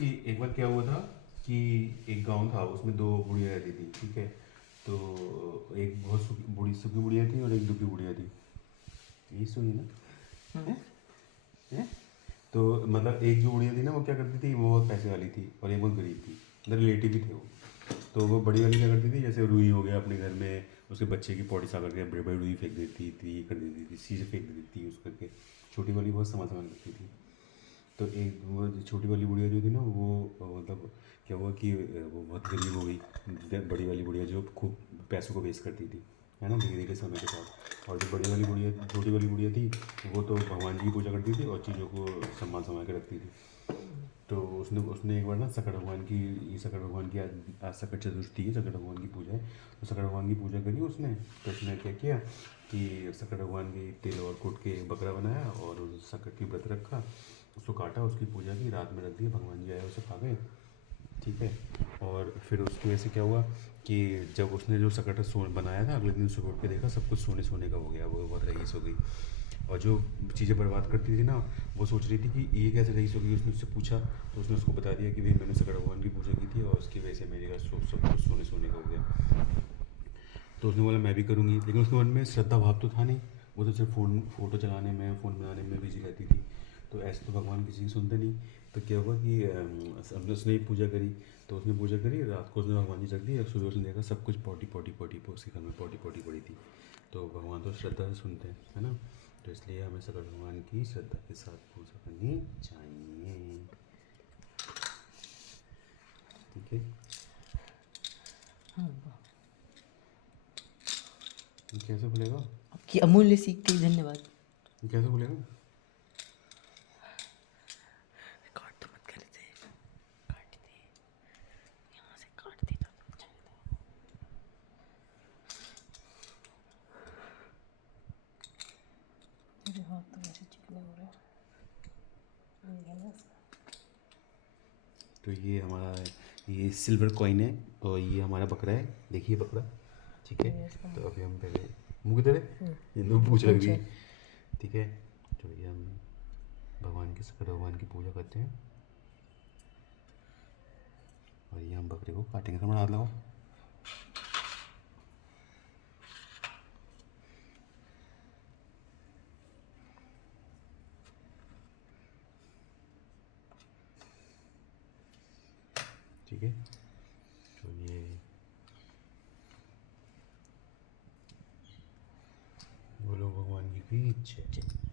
कि एक बार क्या हुआ था कि एक गांव था, उसमें दो बुढ़िया रहती थी, ठीक है। तो एक बहुत सूखी बुढ़िया थी और एक दुखी बुढ़िया थी। ये सुनी ना? हैं? हैं? तो मतलब एक जो बुढ़िया थी ना, वो क्या करती थी, वो बहुत पैसे वाली थी और एक बहुत गरीब थी, मतलब रिलेटिव ही थे वो। तो वो बड़ी वाली क्या करती थी, जैसे रुई हो गया अपने घर में, उसके बच्चे की पौड़ी सा करके बड़ी बड़ी रुई फेंक देती थी, ये कर देती थी, चीज़ें फेंक देती थी उस करके। छोटी वाली बहुत सामान सामान करती थी। तो एक वो जो छोटी वाली बुढ़िया जो थी ना, वो मतलब क्या हुआ कि वो बहुत गरीब हो गई। बड़ी वाली बुढ़िया जो खूब पैसों को वेस्ट करती थी, है ना, धीरे धीरे समय के साथ। और जो बड़ी वाली बुढ़िया छोटी वाली बुढ़िया थी, वो तो भगवान जी की पूजा करती थी और चीज़ों को संभाल संभाल के रखती थी। तो उसने उसने एक बार ना सकड़ भगवान की, ये सकड़ भगवान की आज सकड़ चतुर्थी है, सकड़ भगवान की पूजा है। तो सकड़ भगवान की पूजा करी उसने। तो उसने क्या किया कि सकड़ भगवान की तिल और कूट के बकरा बनाया और उस सकड़ की व्रत रखा, उसको काटा, उसकी पूजा की, रात में रख दिया, भगवान जी आए उसे खा गए, ठीक है। और फिर उसकी वजह से क्या हुआ कि जब उसने जो सकट बनाया था, अगले दिन सुबह उठ के देखा सब कुछ सोने सोने का हो गया, वो बहुत रईस हो गई। और जो चीज़ें बर्बाद करती थी ना, वो सोच रही थी कि ये कैसे रईस हो गई। उसने उससे पूछा तो उसने उसको बता दिया कि भाई मैंने सकड़ भगवान की पूजा की थी और उसकी वजह से मेरे घर सब कुछ सोने सोने का हो गया। तो उसने बोला मैं भी करूँगी, लेकिन उसके मन में श्रद्धा भाव तो था नहीं। वो तो सिर्फ फ़ोटो चलाने में, फ़ोन बनाने में बिजी रहती थी। तो ऐसे तो भगवान किसी की सुनते नहीं। तो क्या हुआ कि हमने उसने पूजा करी। तो उसने पूजा करी, रात को उसने भगवान जी जग दी और सुबह उसने देखा सब कुछ पॉटी पॉटी पॉटी उसके घर में पॉटी पॉटी पड़ी थी। तो भगवान तो श्रद्धा से सुनते हैं, है ना। तो इसलिए हमें सकल भगवान की श्रद्धा के साथ पूजा करनी चाहिए, ठीक है। कैसे बोलेगा? आपकी अमूल्य सीख के लिए धन्यवाद। कैसे बोलेगा? रिकॉर्ड तो मत कर दे, काट दे, यहाँ से काट दे तो अच्छा रहता है। मेरे हाथ तो वैसे चिकने हो रहे हैं, ये है ना इसका। तो ये हमारा, ये सिल्वर कॉइन है और ये हमारा बकरा है, देखिए बकरा, ठीक है। ये इसका तो अभी हम पहले मुँह की तरह ये दो पूछ लग रही, ठीक है। तो ये हम भगवान के सकल भगवान की पूजा करते हैं और ये हम बकरे को काटेंगे। समझ हाथ लगाओ, ठीक है। तो ये बोलो भगवान की जय।